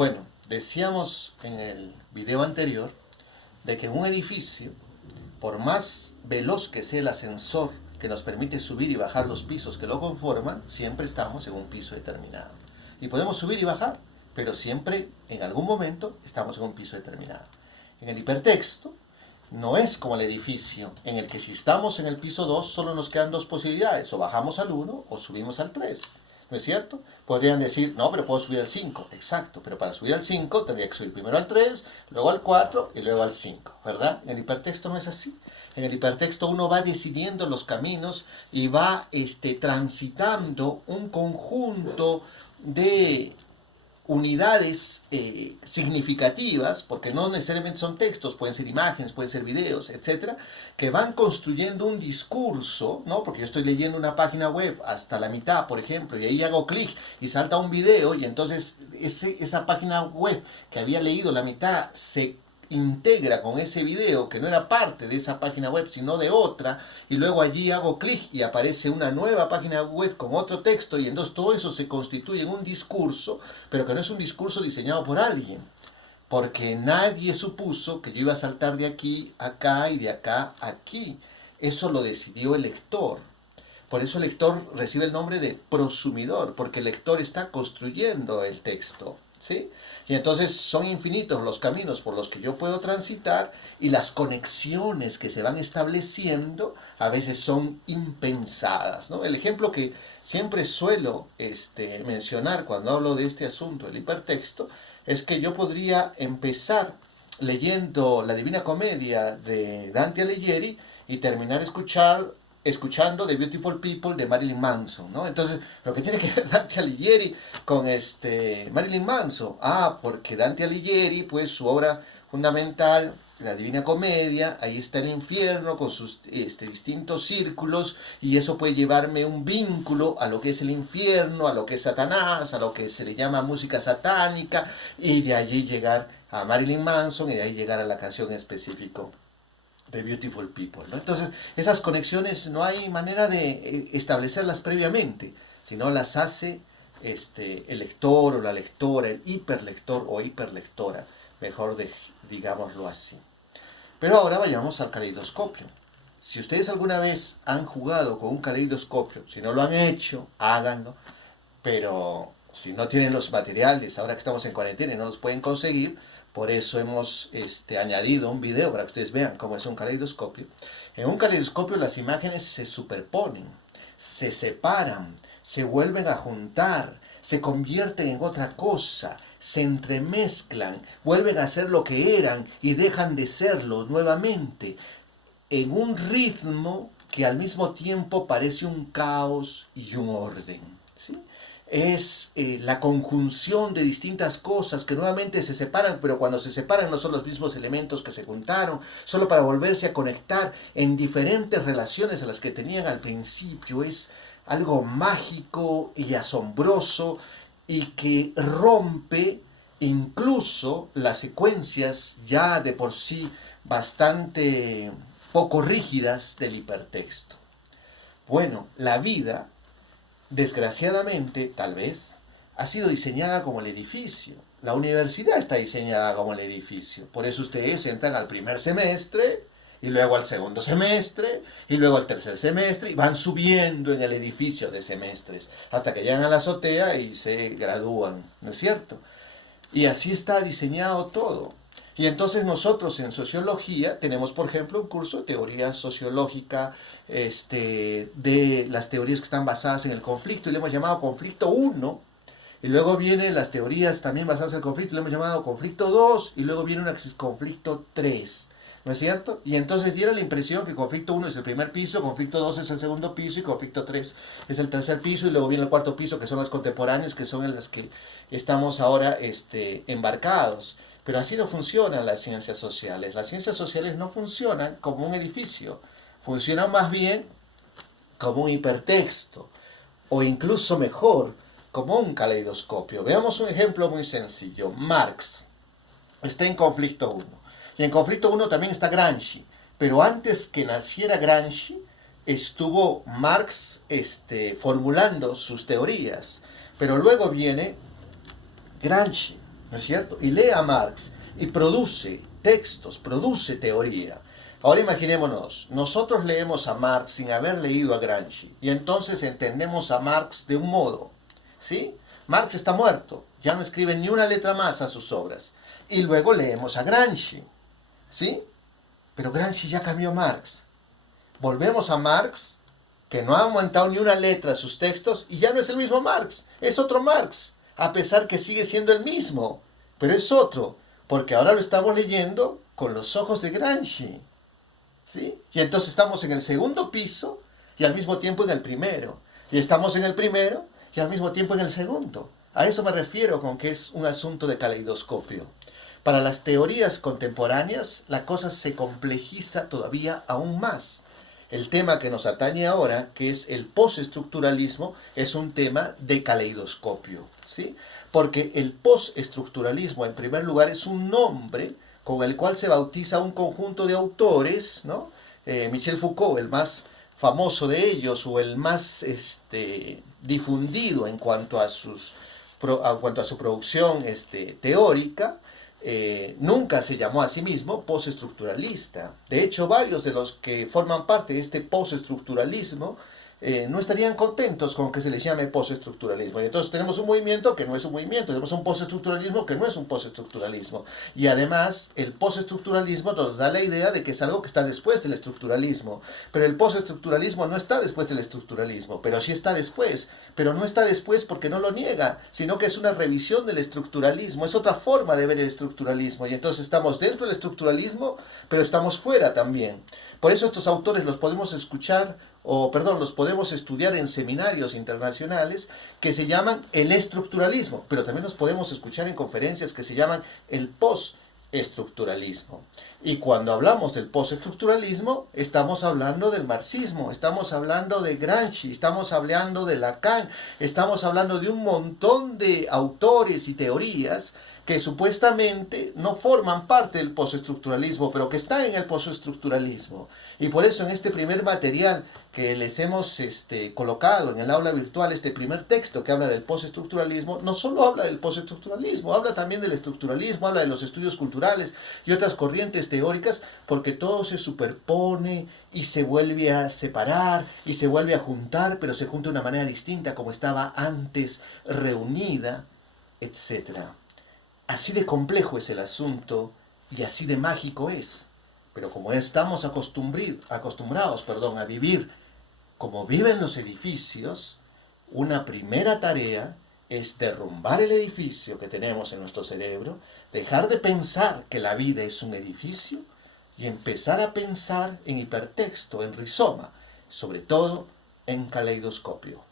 Bueno, decíamos en el video anterior de que en un edificio, por más veloz que sea el ascensor que nos permite subir y bajar los pisos que lo conforman, siempre estamos en un piso determinado. Y podemos subir y bajar, pero siempre en algún momento estamos en un piso determinado. En el hipertexto no es como el edificio, en el que si estamos en el piso 2 solo nos quedan dos posibilidades, o bajamos al 1 o subimos al 3. ¿No es cierto? Podrían decir, no, pero puedo subir al 5. Exacto, pero para subir al 5 tendría que subir primero al 3, luego al 4 y luego al 5, ¿verdad? En el hipertexto no es así. En el hipertexto uno va decidiendo los caminos y va transitando un conjunto de unidades significativas, porque no necesariamente son textos, pueden ser imágenes, pueden ser videos, etcétera, que van construyendo un discurso, ¿no? Porque yo estoy leyendo una página web hasta la mitad, por ejemplo, y ahí hago clic y salta un video, y entonces esa página web que había leído la mitad se integra con ese video que no era parte de esa página web sino de otra, y luego allí hago clic y aparece una nueva página web con otro texto, y entonces todo eso se constituye en un discurso, pero que no es un discurso diseñado por alguien, porque nadie supuso que yo iba a saltar de aquí a acá y de acá a aquí. Eso lo decidió el lector. Por eso el lector recibe el nombre de prosumidor, porque el lector está construyendo el texto, ¿sí? Y entonces son infinitos los caminos por los que yo puedo transitar, y las conexiones que se van estableciendo a veces son impensadas, ¿no? El ejemplo que siempre suelo mencionar cuando hablo de este asunto del hipertexto es que yo podría empezar leyendo la Divina Comedia de Dante Alighieri y terminar escuchando The Beautiful People de Marilyn Manson, ¿no? Entonces, lo que tiene que ver Dante Alighieri con Marilyn Manson, porque Dante Alighieri, pues su obra fundamental, la Divina Comedia, ahí está el infierno con sus distintos círculos, y eso puede llevarme un vínculo a lo que es el infierno, a lo que es Satanás, a lo que se le llama música satánica, y de allí llegar a Marilyn Manson, y de ahí llegar a la canción específica The Beautiful People, ¿no? Entonces, esas conexiones no hay manera de establecerlas previamente, sino las hace el lector o la lectora, el hiperlector o hiperlectora, mejor digámoslo así. Pero ahora vayamos al caleidoscopio. Si ustedes alguna vez han jugado con un caleidoscopio, si no lo han hecho, háganlo, pero si no tienen los materiales, ahora que estamos en cuarentena y no los pueden conseguir, por eso hemos añadido un video para que ustedes vean cómo es un caleidoscopio. En un caleidoscopio las imágenes se superponen, se separan, se vuelven a juntar, se convierten en otra cosa, se entremezclan, vuelven a ser lo que eran y dejan de serlo nuevamente, en un ritmo que al mismo tiempo parece un caos y un orden, ¿sí? Es la conjunción de distintas cosas que nuevamente se separan, pero cuando se separan no son los mismos elementos que se juntaron, solo para volverse a conectar en diferentes relaciones a las que tenían al principio. Es algo mágico y asombroso, y que rompe incluso las secuencias ya de por sí bastante poco rígidas del hipertexto. Bueno, la vida, desgraciadamente, tal vez, ha sido diseñada como el edificio. La universidad está diseñada como el edificio. Por eso ustedes entran al primer semestre, y luego al segundo semestre, y luego al tercer semestre, y van subiendo en el edificio de semestres, hasta que llegan a la azotea y se gradúan, ¿no es cierto? Y así está diseñado todo. Y entonces nosotros en sociología tenemos, por ejemplo, un curso de teoría sociológica de las teorías que están basadas en el conflicto, y le hemos llamado conflicto 1, y luego vienen las teorías también basadas en el conflicto, y le hemos llamado conflicto 2, y luego viene una que es conflicto 3. ¿No es cierto? Y entonces diera la impresión que conflicto 1 es el primer piso, conflicto 2 es el segundo piso, y conflicto 3 es el tercer piso, y luego viene el cuarto piso, que son las contemporáneas, que son en las que estamos ahora embarcados. Pero así no funcionan las ciencias sociales. Las ciencias sociales no funcionan como un edificio, funcionan más bien como un hipertexto, o incluso mejor, como un caleidoscopio. Veamos un ejemplo muy sencillo. Marx está en conflicto 1. Y en conflicto 1 también está Gramsci. Pero antes que naciera Gramsci, estuvo Marx formulando sus teorías. Pero luego viene Gramsci. ¿no es cierto? Y lee a Marx y produce textos, produce teoría. Ahora imaginémonos, nosotros leemos a Marx sin haber leído a Gramsci y entonces entendemos a Marx de un modo, ¿sí? Marx está muerto, ya no escribe ni una letra más a sus obras. Y luego leemos a Gramsci, ¿sí? Pero Gramsci ya cambió Marx. Volvemos a Marx, que no ha aumentado ni una letra a sus textos, y ya no es el mismo Marx, es otro Marx, a pesar que sigue siendo el mismo, pero es otro, porque ahora lo estamos leyendo con los ojos de Gramsci, ¿sí? Y entonces estamos en el segundo piso y al mismo tiempo en el primero, y estamos en el primero y al mismo tiempo en el segundo. A eso me refiero con que es un asunto de caleidoscopio. Para las teorías contemporáneas, la cosa se complejiza todavía aún más. El tema que nos atañe ahora, que es el postestructuralismo, es un tema de caleidoscopio, ¿sí? Porque el postestructuralismo, en primer lugar, es un nombre con el cual se bautiza un conjunto de autores, ¿no? Michel Foucault, el más famoso de ellos, o el más difundido en cuanto a su producción teórica, nunca se llamó a sí mismo postestructuralista. De hecho, varios de los que forman parte de este postestructuralismo no estarían contentos con que se les llame postestructuralismo. Y entonces tenemos un movimiento que no es un movimiento, tenemos un postestructuralismo que no es un postestructuralismo. Y además, el postestructuralismo nos da la idea de que es algo que está después del estructuralismo. Pero el postestructuralismo no está después del estructuralismo, pero sí está después. Pero no está después porque no lo niega, sino que es una revisión del estructuralismo, es otra forma de ver el estructuralismo. Y entonces estamos dentro del estructuralismo, pero estamos fuera también. Por eso estos autores los podemos escuchar, los podemos estudiar en seminarios internacionales que se llaman el estructuralismo, pero también los podemos escuchar en conferencias que se llaman el postestructuralismo. Y cuando hablamos del postestructuralismo, estamos hablando del marxismo, estamos hablando de Gramsci, estamos hablando de Lacan, estamos hablando de un montón de autores y teorías que supuestamente no forman parte del postestructuralismo, pero que están en el postestructuralismo. Y por eso en este primer material que les hemos colocado en el aula virtual, este primer texto que habla del postestructuralismo, no solo habla del postestructuralismo, habla también del estructuralismo, habla de los estudios culturales y otras corrientes teóricas, porque todo se superpone y se vuelve a separar y se vuelve a juntar, pero se junta de una manera distinta como estaba antes reunida, etc. Así de complejo es el asunto y así de mágico es. Pero como estamos acostumbrados a vivir como viven los edificios, una primera tarea es derrumbar el edificio que tenemos en nuestro cerebro, dejar de pensar que la vida es un edificio y empezar a pensar en hipertexto, en rizoma, sobre todo en caleidoscopio.